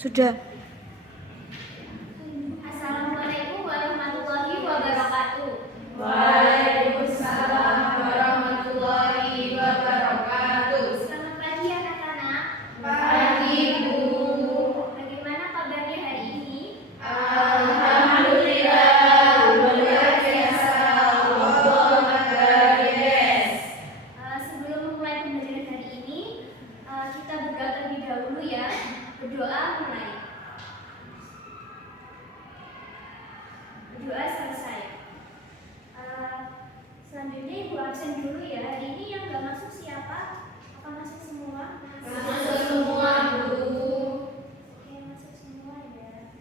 Sudah. Assalamualaikum warahmatullahi wabarakatuh. Waalaikumsalam warahmatullahi wabarakatuh. Selamat pagi anak-anak. Pagi, Bu. Bagaimana kabarnya hari ini? Alhamdulillah, luar biasa. Allah Akbar. Sebelum memulai pembelajaran hari ini, kita berdoa terlebih dahulu ya. Berdoa mulai. Berdoa selesai. Selanjutnya Ibu absen dulu ya. Hari ini yang nggak masuk siapa? Apa masuk semua? Masuk semua, Bu. Oke, masuk semua ya.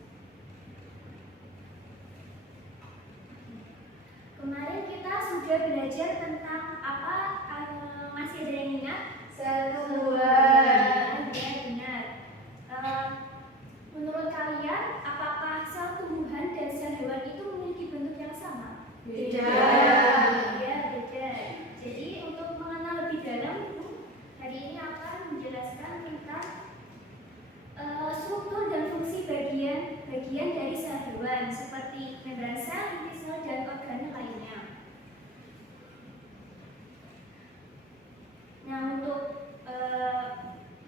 Kemarin kita sudah belajar tentang apa? Masih ada yang ingat? Sentuhan. Ya, benar. Menurut kalian, apakah sel tumbuhan dan sel hewan itu memiliki bentuk yang sama? Beda. Ya, beda. Jadi untuk mengenal lebih dalam, Bu, hari ini akan menjelaskan tentang struktur dan fungsi bagian dari sel hewan seperti membran sel, inti sel, dan organ lainnya. Nah, untuk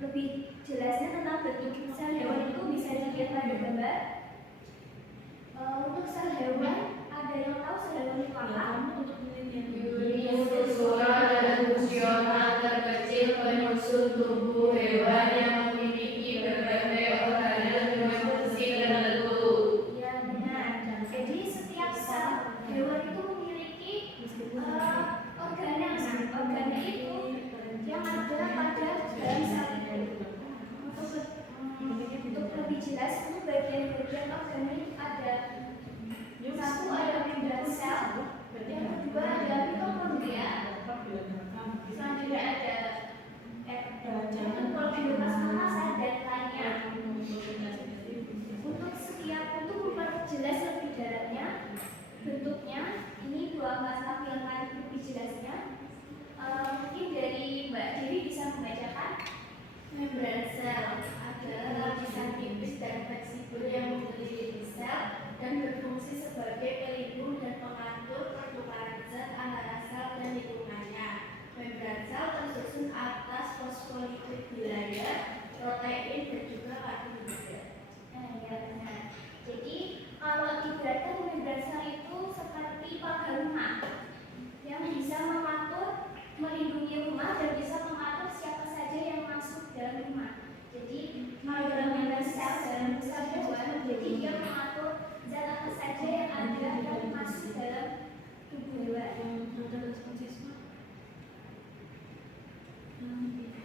lebih jelasnya tentang bentuk sel hewan itu bisa dilihat pada gambar. Untuk sel hewan, ada yang tahu sel hewan itu apa? Unit struktural dan fungsional terkecil penyusun tubuh hewan yang memiliki berbagai organel dengan fungsi tertentu. Ya, benar. Jadi setiap sel hewan itu memiliki organel. Organel itu yang ada pada dalam sel itu. Untuk lebih jelas, itu bagian-bagian organel ada. Satu ada membran sel, yang kedua ada mitokondria, selanjutnya ada endoplasma massa dan lainnya. Untuk setiap untuk memperjelas lebih dalamnya bentuknya, ini Bu akan tampilkan lebih jelasnya. Mungkin dari Mbak Dewi bisa membacakan. Membran sel adalah lapisan tipis dan fleksibel yang mengelilingi sel dan berfungsi sebagai pelindung dan pengatur pertukaran zat antara sel dan lingkungannya. Membran sel tersusun atas fosfolipid bilayer, protein, dan juga karbohidrat. Ya, benar. Jadi kalau diibaratkan membran sel itu seperti pagar rumah yang bisa mengatur, melindungi rumah dan bisa mengatur siapa saja yang masuk dalam rumah. Jadi kalau dalam membran sel dalam sel hewan, jadi dia mengatur zat apa saja yang ada yang masuk dalam tubuh hewan.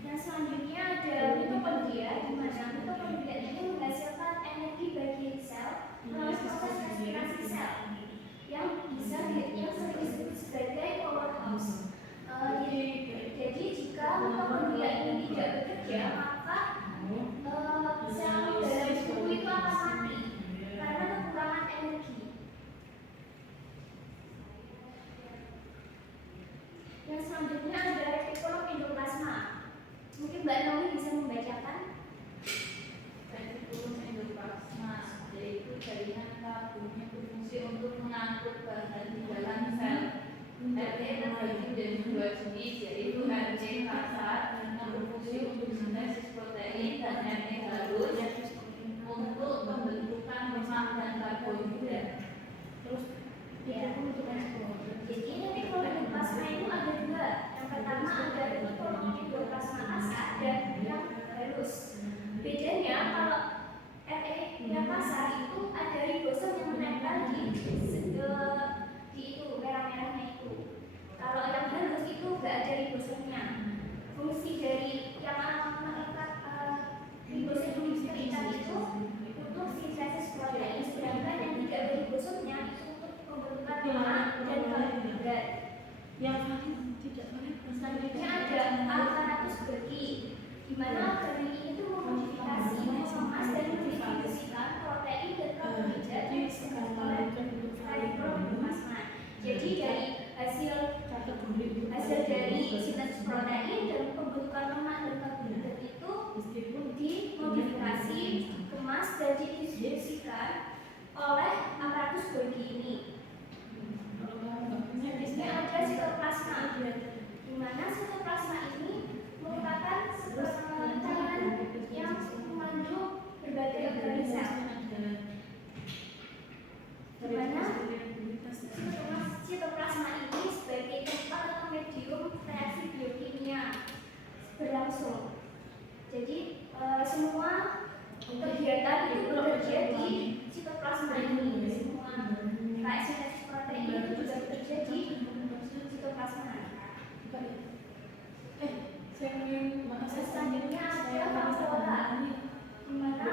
Yang selanjutnya ada mitokondria, di mana mitokondria ini menghasilkan energi bagi sel melalui proses respirasi sel yang sering disebut sebagai powerhouse. Jadi jika mitokondria ini tidak bekerja, maka sel dalam tubuh itu akan mati karena kekurangan energi. Yang selanjutnya ada retikulum endoplasma. Mungkin Mbak Naomi bisa membacakan. Retikulum endoplasma yaitu jaringan tabung yang berfungsi untuk mengangkut bahan di dalam sel. RT terbagi menjadi dua jenis, yaitu RT kasar yang berfungsi untuk sintesis protein dan RT halus untuk pembentukan lemak dan karbohidrat. Jadi retikulum endoplasma itu ada dua. Yang pertama ada retikulum endoplasma kasar dan yang halus. Bedanya kalau RE yang kasar itu ada ribosom yang menempel di itu merah-merahnya itu. Kalau yang halus itu nggak ada ribosomnya. Fungsi dari yang melekat ribosom terikat itu untuk sintesis protein, sedangkan yang tidak ada ribosomnya itu untuk pembentukan lemak dan karbohidrat. Selanjutnya ada aparatus Golgi, di mana organ ini itu memodifikasi, mengemas dan mendistribusikan protein dan karbohidrat yang disebut oleh retikulum endoplasma. Jadi dari hasil dari sintesis protein dan pembentukan lemak dan karbohidrat itu dimodifikasi, kemas semua kegiatan itu bekerja di sitoplasma ini. Semua kayak sintesis protein itu juga bekerja di sitoplasma. Selanjutnya ada vakuola. Dimana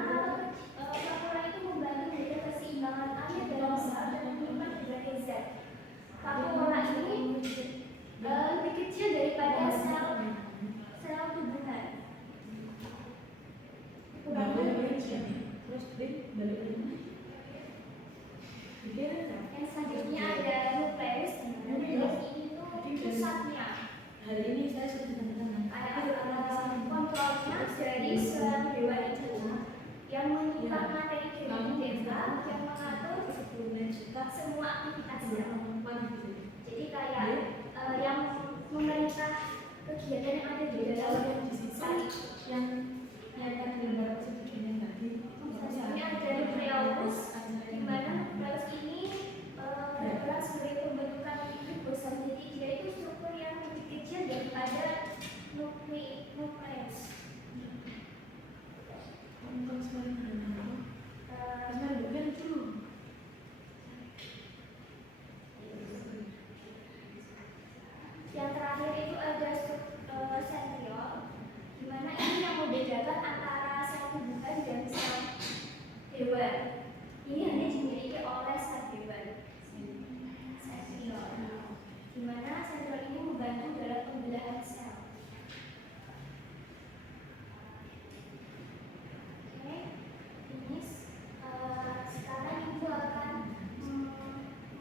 vakuola itu membantu menjaga keseimbangan air dalam sel dan menyimpan berbagai zat. Vakuola ini lebih kecil daripada sel tubuhan. Yang selanjutnya ada nukleus. Nukleus ini tuh pusatnya. Hari ini saya sudah kontrolnya dari sel dewa itu yang menyimpan materi genetik dewa yang mengatur semua aktivitasnya. Jadi kayak yang memerintah kegiatan yang ada di dalam sel yang gambar sebetulnya tadi. Selanjutnya ada nukleus, di mana nukleus ini berperan sebagai pembentukan ribosom. Jadi dia itu struktur yang lebih kecil daripada nukleus. Yang terakhir itu ada sentriol, di mana ini yang membedakan antara sel tubuhan dan sel hewan. Ini hanya dimiliki oleh sel hewan. Sentriol, di mana sentriol ini membantu dalam pembelahan sel. Oke, ini sekarang ibu akan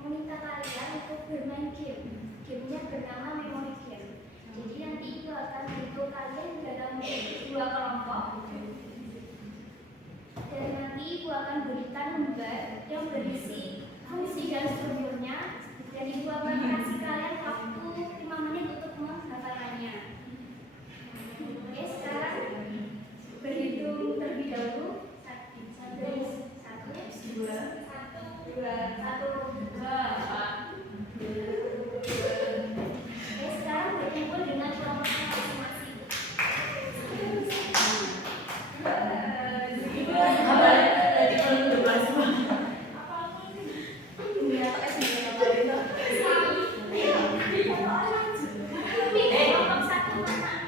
meminta kalian untuk bermain game. Gamenya bernama memory game. Jadi nanti ibu akan bentuk kalian dalam dua kelompok. Dan nanti ibu akan berikan lembar yang berisi fungsi dan strukturnya. Dan ibu akan kasih kalian waktu 5 menit untuk menghafalkannya. Oke, sekarang berhitung terlebih dahulu. 1, 2, 3, 4. Sekarang berkumpul dengan kelompoknya masing-masing. Kelompok satu mana?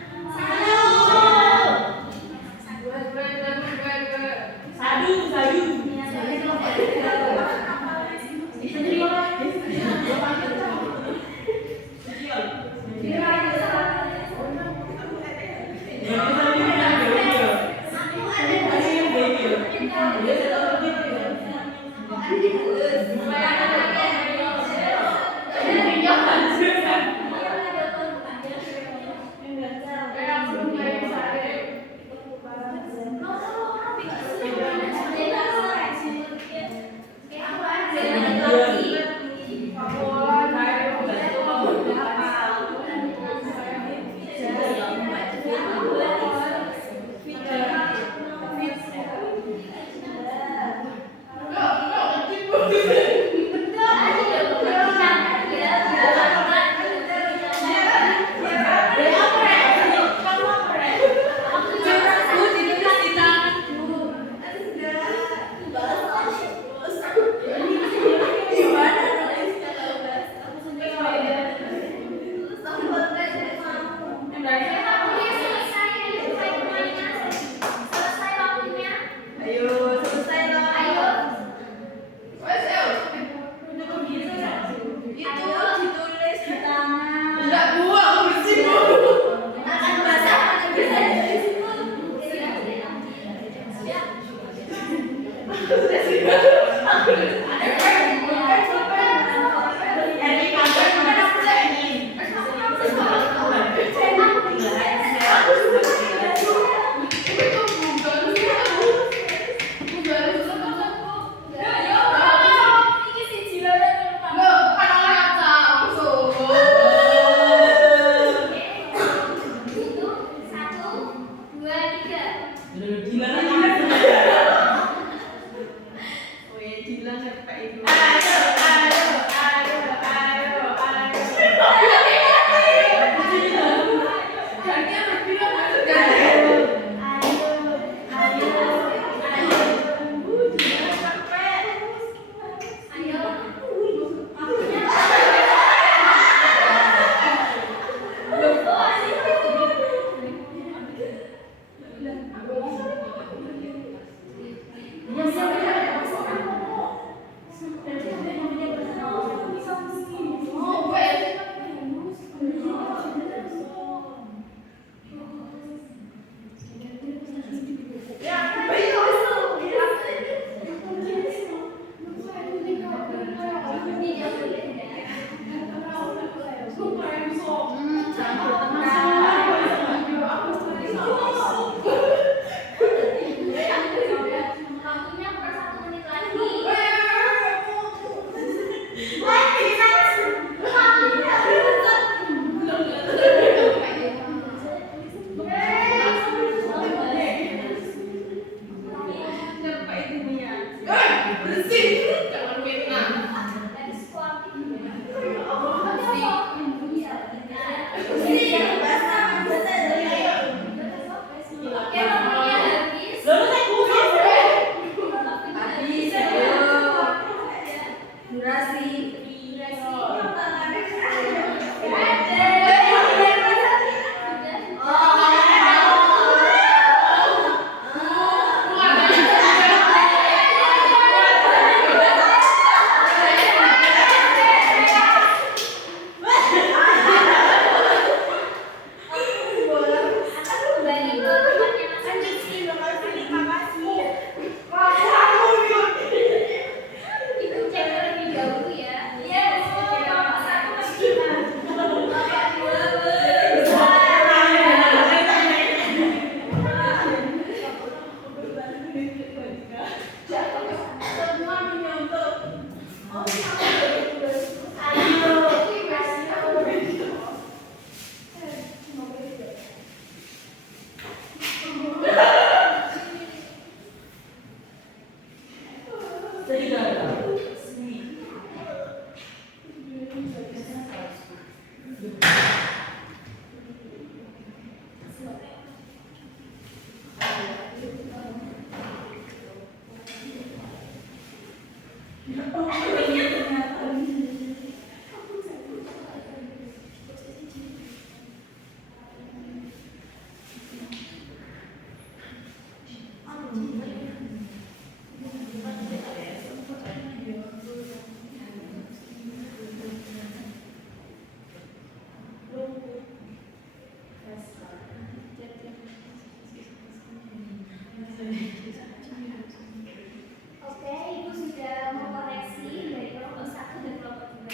Oke, Ibu sudah mengkoreksi dari kelompok 1 dan kelompok 2.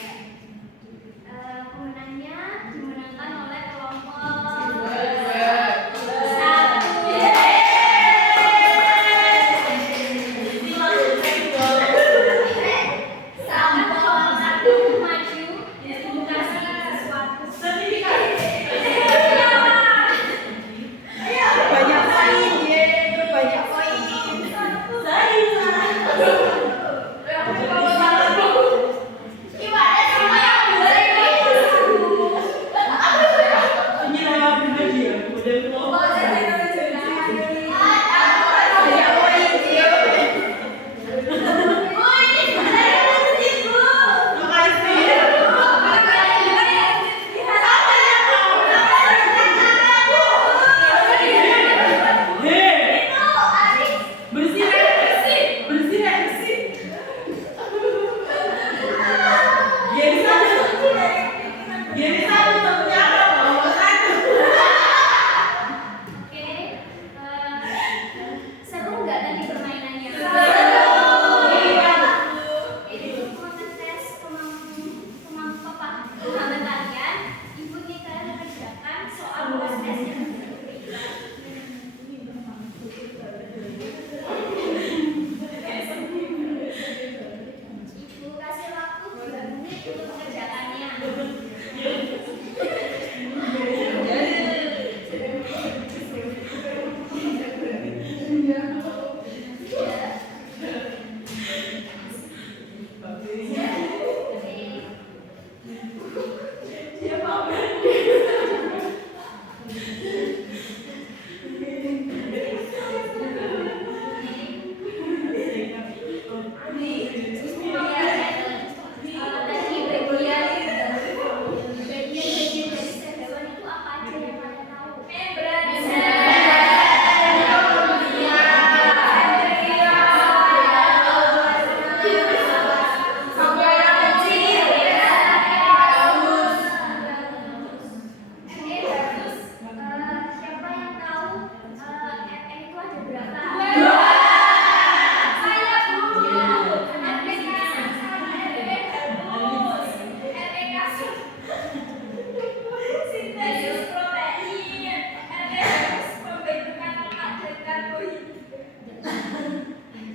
Pemenangnya dimenangkan oleh kelompok 1. Maju, kasih sesuatu. Seru nggak tadi permainannya? Ini untuk mengetes pemahaman kalian. Ibu nih kalian kerjakan soal buat tes yang berbeda. Ibu kasih waktu 2 menit untuk mengerjakannya. Tadi bagian dari hewan itu apa aja yang kalian tahu? Siapa yang tahu itu ada berapa? Saya sintesis protein, pembentukan lemak dan karbohidrat.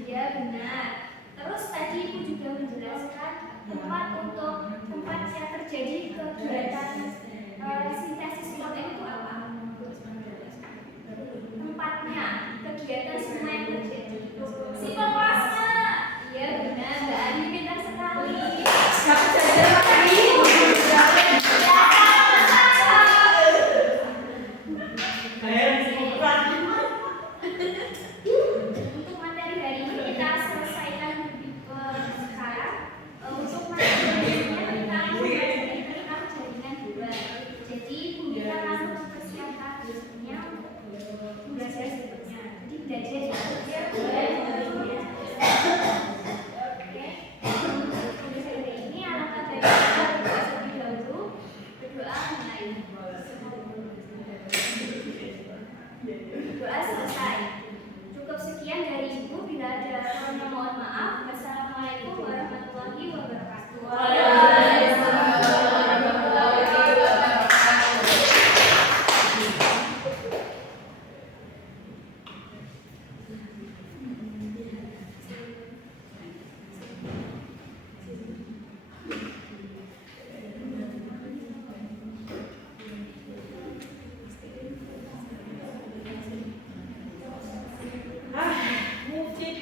Ya benar. Terus tadi Ibu juga menjelaskan tempat yang terjadi kegiatan sintesis protein itu apa? Tempatnya, kegiatan semua yang terjadi. Sitoplasma. Iya benar, Mbak Ani pintar sekali. Untuk materi hari ini kita selesaikan sekarang. Untuk materi berikutnya kita mempelajari tentang jaringan bulan. Jadi Ibu kita akan mempersiapkan dirinya untuk belajar berikutnya. Jadi belajar ya. Oke. Untuk hari ini alangkah baiknya kita berdoa terlebih dahulu. Berdoa mulai. Doa selesai. Cukup sekian dari Ibu. Bila ada kurangnya mohon maaf. Wassalamualaikum warahmatullahi wabarakatuh.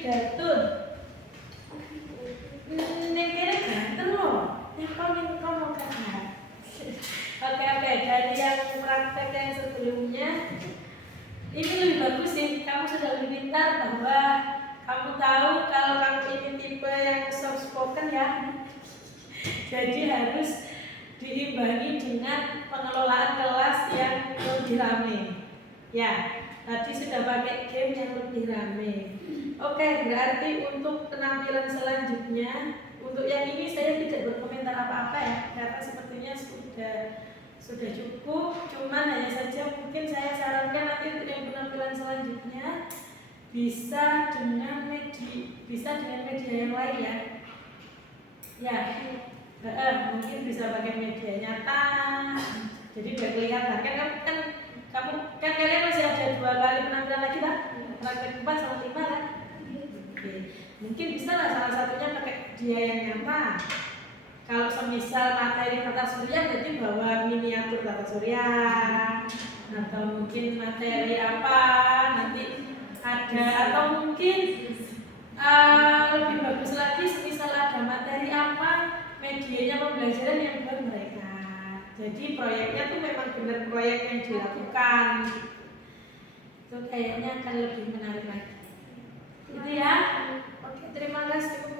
Betul. Ning kene ganteng loh. Nek kau mau kan. Oke, dari yang praktek yang sebelumnya ini lebih bagus sih. Kamu sudah lebih pintar bahwa kamu tahu kalau kamu ini tipe yang soft spoken token ya. Jadi harus diimbangi dengan pengelolaan kelas yang lebih rame. Ya, tadi sudah pakai game yang lebih rame. Oke, berarti untuk penampilan selanjutnya, untuk yang ini saya tidak berkomentar apa-apa ya, karena sepertinya sudah cukup. Cuman hanya saja mungkin saya sarankan nanti untuk yang penampilan selanjutnya bisa dengan media yang lain ya. Ya, mungkin bisa pakai media nyata. Jadi biar kelihatan kan kalian masih ada 2 kali penampilan lagi lah. Praktek 4 sama 5 kan. Oke. Mungkin bisa lah salah satunya pakai media yang nyata. Kalau semisal materi tata surya berarti bawa miniatur tata surya, atau mungkin materi apa nanti ada, atau mungkin lebih bagus lagi semisal ada materi apa, medianya pembelajaran yang buat mereka. Jadi proyeknya tuh memang benar proyek yang dilakukan. Itu kayaknya akan lebih menarik lagi. Gitu ya. Oke, terima kasih.